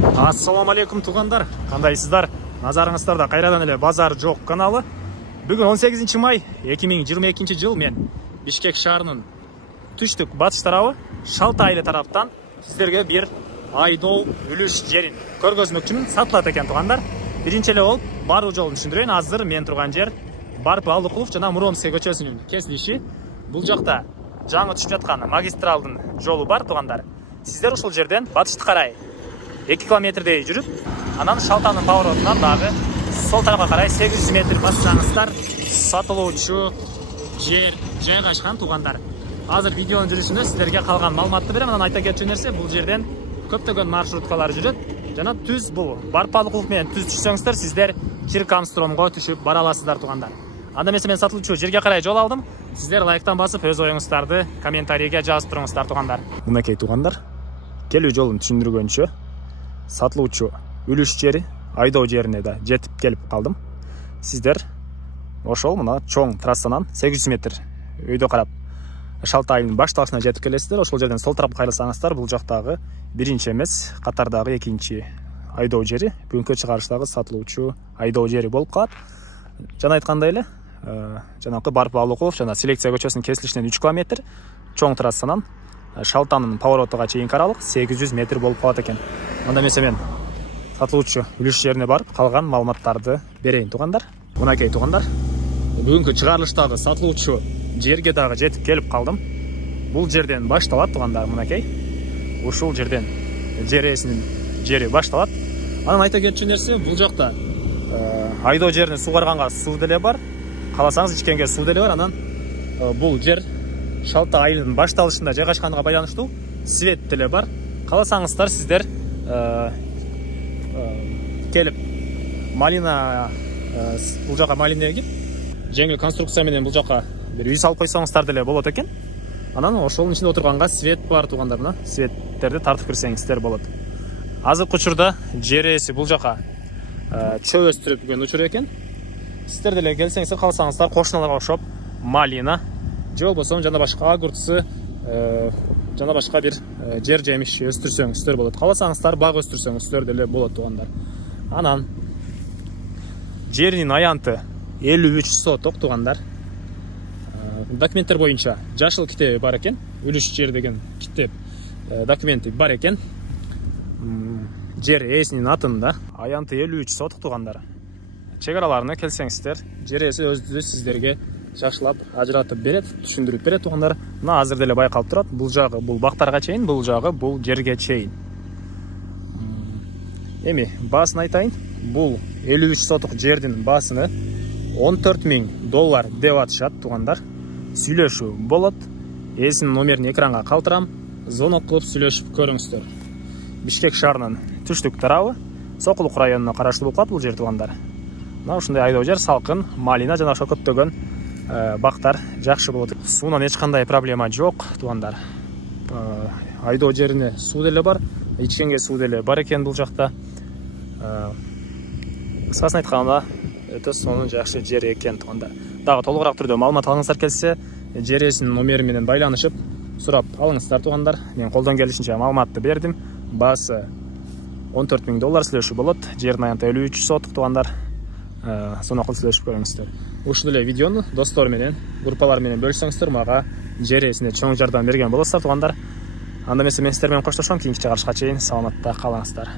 Ассаламу алейкум туғандар, қандайсыздар? Назарыңыздарда қайрадан эле базар жоқ каналы. Бүгін 18 май 2022 жыл мен Бишкек шаарынын түштүк батыш тарабы Шалтайлы тараптан сіздерге бір айдоо үлүш жерин көргөзмөкчүмүн. Сатылат экен туғандар. Биринчи эле болуп баруу жолун түшүндүрөйүн. Азыр мен турган жер Барпы Алдыкулов жана Муромский көчөсүнүн кесилиши. Бул жакта жаңы түшүп жаткан магистралдын жолу бар туғандар. Сіздер ушул жерден батышты карай 2 километрдей жүрүп, анан Шалтанын поворотунан дагы сол тарапка карай 800 метр бассаңыздар сатылуучу жер жайгашкан туғандар. Азыр видеонун жүрүшүндө сиздерге калган маалыматты берем. Анан айта кетчү нерсе, бул жерден көптөгөн маршруткалар жүрөт жана түз бул Барпы Алдыкулов менен түз түшсөңүздөр сиздер Киркамстромго түшүп бара аласыздар туғандар. Анда эмесе мен сатылуучу жерге карай жол алдым. Сиздер лайктан басып өз оюңуздарды комментарийге жазып туруңуздар туғандар. Мынакей туғандар, келүү жолун түшүндүргөнчө сатылуучу үлүш жери айдоо жерине да жетип келип калдым. Сиздер ошол мына чоң трассанан 800 метр өйдө карап Шалтайдын башталышына жетип келесиздер. Ошол жерден сол тарапка кайрылсаңыздар бул жактагы биринчи эмес, катардагы экинчи айдоо жери, бүгүнкү чыгарыштагы сатылуучу айдоо жери болуп калат. Жана айткандай эле, жанакы Барпы Алдыкулов жана Селекция көчөсүнүн кесилишинен 3 километр, чоң трассанан Шалтанын поворотуга чейинки аралык 800 метр болуп калат экен. Анда эмесе мен сатылуучу үлүш жерине барып калган маалыматтарды берейин туғандар. Мынакей туғандар, бүгүнкү чыгарылыштагы сатылуучу жерге дагы жетип келип калдым. Бул жерден башталат туғандар, мынакей. Ушул жерден жер ээсинин жери башталат. Анан айта кетчү нерсе, бул жакта айдоо жерине сугарганга суу деле бар. Каласаңыз ичкенге суу деле бар. Анан бул жер Шалтайдын башталышында жайгашканга байланыштуу свет деле бар. Каласаңыздар сиздер келип малина бул жака малина эгип жеңил конструкция менен бул жака бир үй салып койсоңуздар деле болот экен. Анан ошонун ичинде отурганга свет бар туғандар. Мына светтерди тартып кирсеңиздер болот. Азыркы учурда жер ээси бул жака чөп өстүрүп жүргөн учур экен. Сиздер деле келсеңиздер, калсаңыздар кошуналарга окшоп малина же болбосо жана башка огурцы жана башка бир жер жемиш өстүрсөңүздөр болот. Каласаңыздар бак өстүрсөңүздөр деле болот туғандар. Анан жеринин аянты 53 соток туғандар. Документтер боюнча жашыл китеби бар экен. Үлүш жер деген китеп документи бар экен. Жер ээсинин атында аянты 53 соток туғандар. Чек араларына келсеңиздер, жер ээси өзү сиздерге жакшылап ажыратып берет, түшүндүрүп берет туғандар. Мына азыр деле байкалып турат. Бул жагы бул бактарга чейин, бул жагы бул жерге чейин. Эми баасын айтайын. Бул 53 соток жердин баасыны $14,000 деп атышат туғандар. Сүйлөшүү болот. Ээсинин номерин экранга калтырам. Звонок кылып сүйлөшүп көрүңүздөр. Бишкек шаарынын түштүк тарабы Сокулук районуна караштуу болуп калат бул жер туғандар. Мына ушундай айдоо жер, салкын, малина жана ошо көптөгөн бактар жакшы болот. Суунан эч кандай проблема жок туғандар. Айдоо жерине суу деле бар, ичкенге суу деле бар экен бул жакта. Кыскасын айтканда, өтө сонун жакшы жер экен туғандар. Дагы толугураак түрдө маалымат алыңыздар келсе, жер ээсинин номери менен байланышып, сурап алыңыздар туғандар. Мен колдон келишинче маалыматты бердим. Баасы $14,000 сүйлөшүү болот. Жердин аянты 53 соток туғандар. Сону кылып сүйлөшүп көрүңүздөр. Ушул эле видеону достор менен, группалар менен бөлүшсөңүздөр, мага жер ээсине чоң жардам берген болосуздар туғандар. Анда эмесе мен сиздер менен коштошом. Кийинки чыгарышка чейин саламатта калыңыздар.